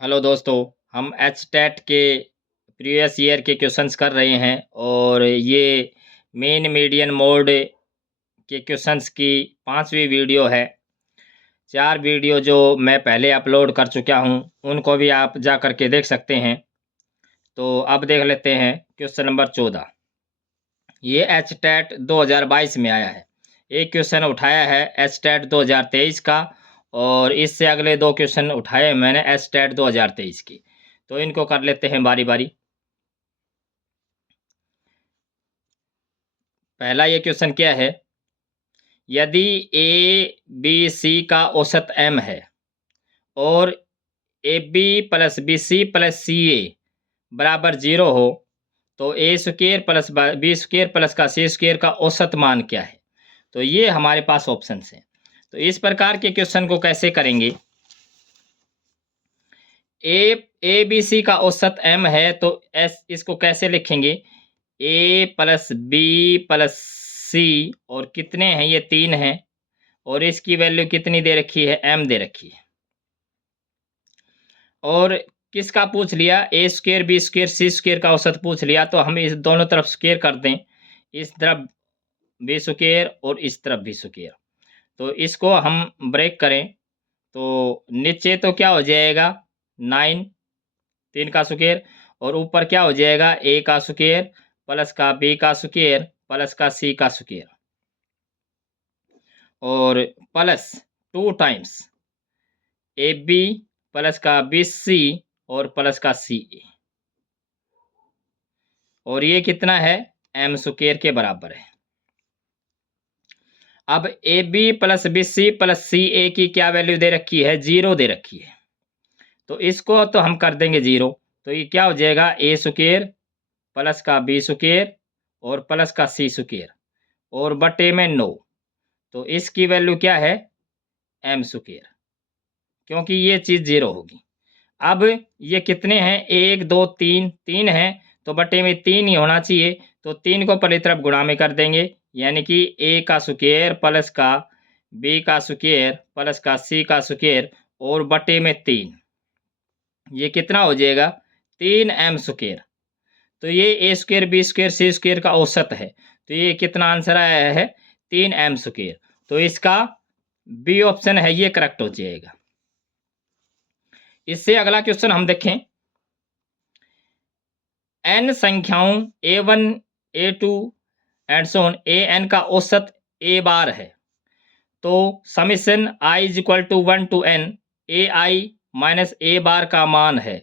Hello दोस्तों। हम H TET के प्रीवियस ईयर के क्वेश्चंस कर रहे हैं और ये मेन मीडियन मोड के क्वेश्चंस की पांचवी वीडियो है। 4 वीडियो जो मैं पहले अपलोड कर चुका हूं उनको भी आप जा कर के देख सकते हैं। तो अब देख लेते हैं क्वेश्चन नंबर 14। ये एच टेट 2022 में आया है। एक क्वेश्चन उठाया है एच टेट 2023 का और इससे अगले 2 क्वेश्चन उठाए मैंने एच टेट 2023 की। तो इनको कर लेते हैं बारी बारी। पहला ये क्वेश्चन क्या है, यदि ए बी सी का औसत m है और A B plus B C plus C A बराबर 0 हो तो A square plus B square plus का सी स्क्वेयर का औसत मान क्या है। तो ये हमारे पास ऑप्शन हैं। तो इस प्रकार के क्वेश्चन को कैसे करेंगे, ए बी सी का औसत m है तो एस इसको कैसे लिखेंगे, ए प्लस बी प्लस सी और कितने हैं, ये 3 हैं और इसकी वैल्यू कितनी दे रखी है, m दे रखी है। और किसका पूछ लिया, ए square B square C square का औसत पूछ लिया। तो हम इस दोनों तरफ स्क्वेयर कर दें, इस तरफ बी स्क्वेयर और इस तरफ बी स्क्वेयर। तो इसको हम ब्रेक करें तो नीचे तो क्या हो जाएगा 9 3 का स्क्वेयर और ऊपर क्या हो जाएगा ए का स्क्वेयर प्लस का बी का स्क्वेयर प्लस का सी का स्क्वेयर और plus 2 times A B plus का बी सी और प्लस का सी ए और ये कितना है m स्क्वेयर के बराबर है। अब A B plus B C plus C A की क्या वैल्यू दे रखी है, 0 दे रखी है। तो इसको तो हम कर देंगे 0। तो ये क्या हो जाएगा ए स्क्वेयर प्लस का बी स्क्वेयर और प्लस का सी स्क्वेयर और बटे में 9। तो इसकी वैल्यू क्या है m स्क्वेयर, क्योंकि ये चीज़ 0 होगी। अब ये कितने हैं, 1 2 3 3 हैं तो बटे में 3 ही होना चाहिए। तो 3 को पहली तरफ गुणा में कर देंगे, यानी कि ए का स्क्वेयर प्लस का बी का स्क्वेयर प्लस का सी का स्क्वेयर और बटे में 3। ये कितना हो जाएगा 3m स्क्वेयर। तो ये ए square B square C square का औसत है। तो ये कितना आंसर आया है 3m स्क्वेयर। तो इसका बी ऑप्शन है ये करेक्ट हो जाएगा। इससे अगला क्वेश्चन हम देखें, n संख्याओं a1 a2 and so on an का औसत a बार है। तो summation i is equal to 1 to n A I minus A bar का मान है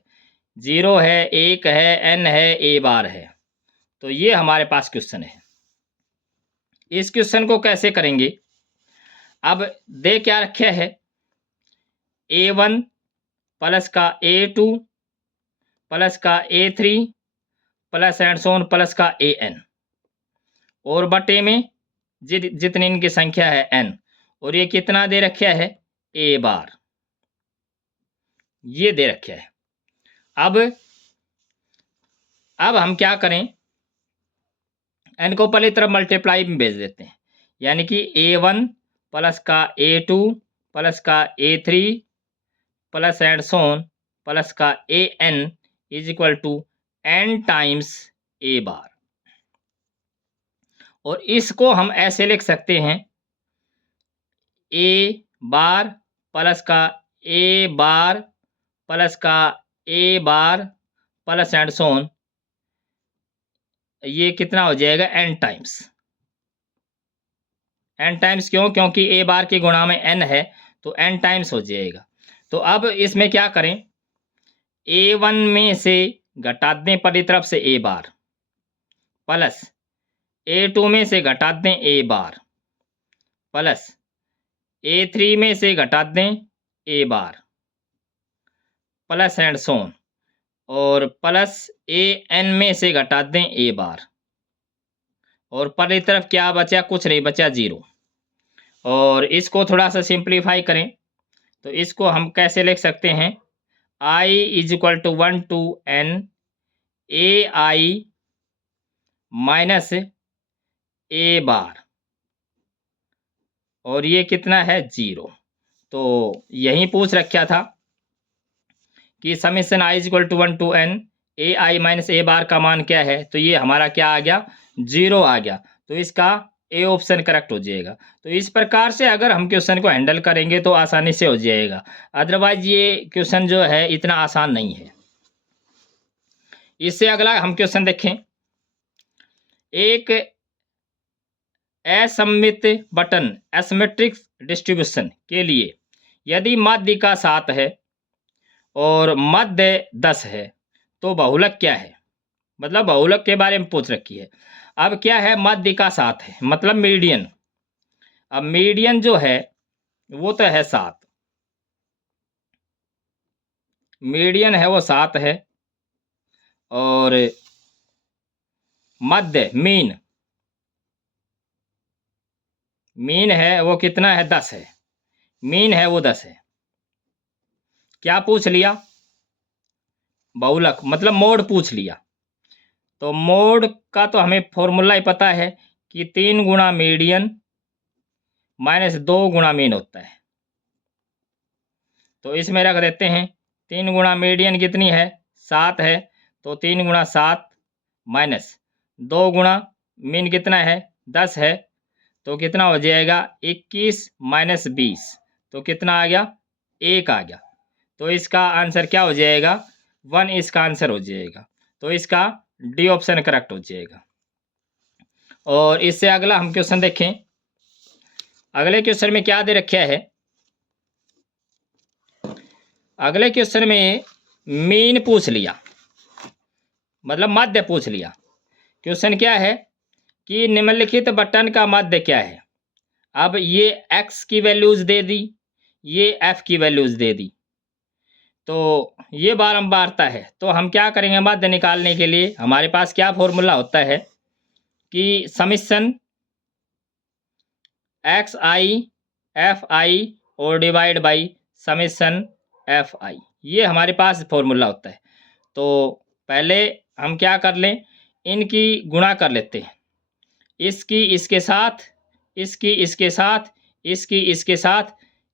0 है 1 है n है a बार है। तो ये हमारे पास क्वेश्चन है। इस क्वेश्चन को कैसे करेंगे, अब दे क्या रखे है a1 प्लस का a2 प्लस का a3 plus and so on plus का an और बटे में जितनी इनकी संख्या है n और ये कितना दे रखा है a बार, ये दे रखा है। अब हम क्या करें, n को पहले तरफ मल्टीप्लाई में भेज देते हैं, यानी कि a1 प्लस का a2 प्लस का a3 plus and so on plus का an is equal to n times a bar. और इसको हम ऐसे लिख सकते हैं a बार प्लस का a बार प्लस का a bar plus and so on, ये कितना हो जाएगा n टाइम्स। n टाइम्स क्यों, क्योंकि a बार के गुणा में n है तो n टाइम्स हो जाएगा। तो अब इसमें क्या करें, a1 में से घटा दें पहली तरफ से a बार प्लस a2 में से घटा दें a बार प्लस a3 में से घटा दें a bar plus and so on और प्लस an में से घटा दें a बार और पहली तरफ क्या बचा, कुछ नहीं बचा 0। और इसको थोड़ा सा सिंप्लीफाई करें तो इसको हम कैसे लिख सकते हैं, i is equal to 1 to n A I minus A bar और ये कितना है 0। तो यही पूछ रखा था कि summation i is equal to 1 to n A I minus A bar का मान क्या है, तो ये हमारा क्या आ गया, 0 आ गया। तो इसका ए ऑप्शन करेक्ट हो जाएगा। तो इस प्रकार से अगर हम क्वेश्चन को हैंडल करेंगे तो आसानी से हो जाएगा, अदरवाइज ये क्वेश्चन जो है इतना आसान नहीं है। इससे अगला हम क्वेश्चन देखें। एक असममित बटन एसिमेट्रिक डिस्ट्रीब्यूशन के लिए यदि माध्य का 7 है और मध्य 10 है तो बहुलक क्या है, मतलब बहुलक के बारे में पूछ रखी है। अब क्या है, मध्य का 7 है मतलब मीडियन। अब मीडियन जो है वो तो है 7, मीडियन है वो 7 है, और मध्य मीन है वो कितना है, 10 है। मीन है वो 10 है। क्या पूछ लिया, बहुलक मतलब मोड पूछ लिया। तो मोड का तो हमें फॉर्मूला ही पता है कि 3 गुणा मीडियन माइनस 2 गुणा मीन होता है। तो इसमें रख देते हैं 3 गुणा मीडियन कितनी है, 7 है, तो 3 गुणा 7 माइनस 2 गुणा मीन कितना है, 10 है, तो कितना हो जाएगा 21 माइनस 20, तो कितना आ गया, 1 आ गया। तो इसका आंसर क्या हो जाएगा, 1 इसका आंसर हो जाएगा। तो इसका डी ऑप्शन करेक्ट हो जाएगा। और इससे अगला हम क्वेश्चन देखें। अगले क्वेश्चन में क्या दे रखा है, अगले क्वेश्चन में मीन पूछ लिया, मतलब माध्य पूछ लिया। क्वेश्चन क्या है कि निम्नलिखित बटन का माध्य क्या है। अब ये x की वैल्यूज दे दी, ये f की वैल्यूज दे दी, तो ये बारंबारता है। तो हम क्या करेंगे, माध्य निकालने के लिए हमारे पास क्या फॉर्मूला होता है कि summation X I F I और divide by summation F I, ये हमारे पास फॉर्मूला होता है। तो पहले हम क्या कर लें, इनकी गुणा कर लेते हैं, इसकी इसके साथ, इसकी इसके साथ, इसकी इसके साथ,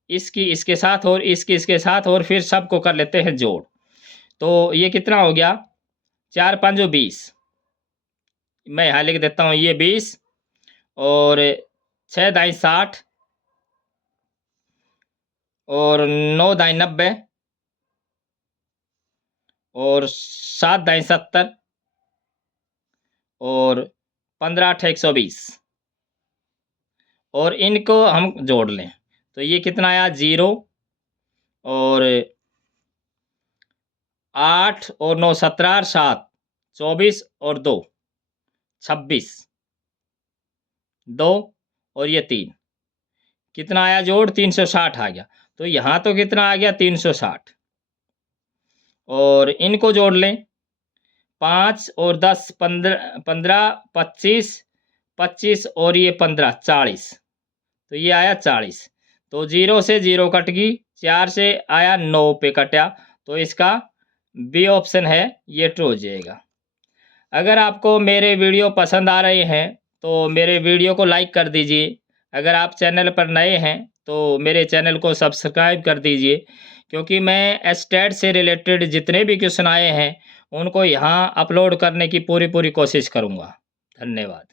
इसकी इसके साथ और इसकी इसके साथ, और फिर सबको कर लेते हैं जोड़। तो ये कितना हो गया, 4 5 20, मैं यहाँ लिख देता हूँ ये 20, और 6 दाई 60, और 9 दाई 90, और 7 दाई 70, और 15 8 120, और इनको हम जोड़ लें तो ये कितना आया 0, और 8 और 9 17 और 7 24, और 2 26, 2 और ये 3, कितना आया जोड़, 360 आ गया। तो यहाँ तो कितना आ गया 360, और इनको जोड़ लें 5 और 10 15 15 25 25, और ये 15 40, तो ये आया 40। तो 0 से 0 कट गई, 4 से आया 9 पे कटा, तो इसका बी ऑप्शन है ये ट्रू हो जाएगा। अगर आपको मेरे वीडियो पसंद आ रहे हैं तो मेरे वीडियो को लाइक कर दीजिए। अगर आप चैनल पर नए हैं तो मेरे चैनल को सब्सक्राइब कर दीजिए, क्योंकि मैं स्टेट से रिलेटेड जितने भी क्वेश्चन आए हैं उनको यहाँ अपलोड करने की पूरी कोशिश करूँगा। धन्यवाद।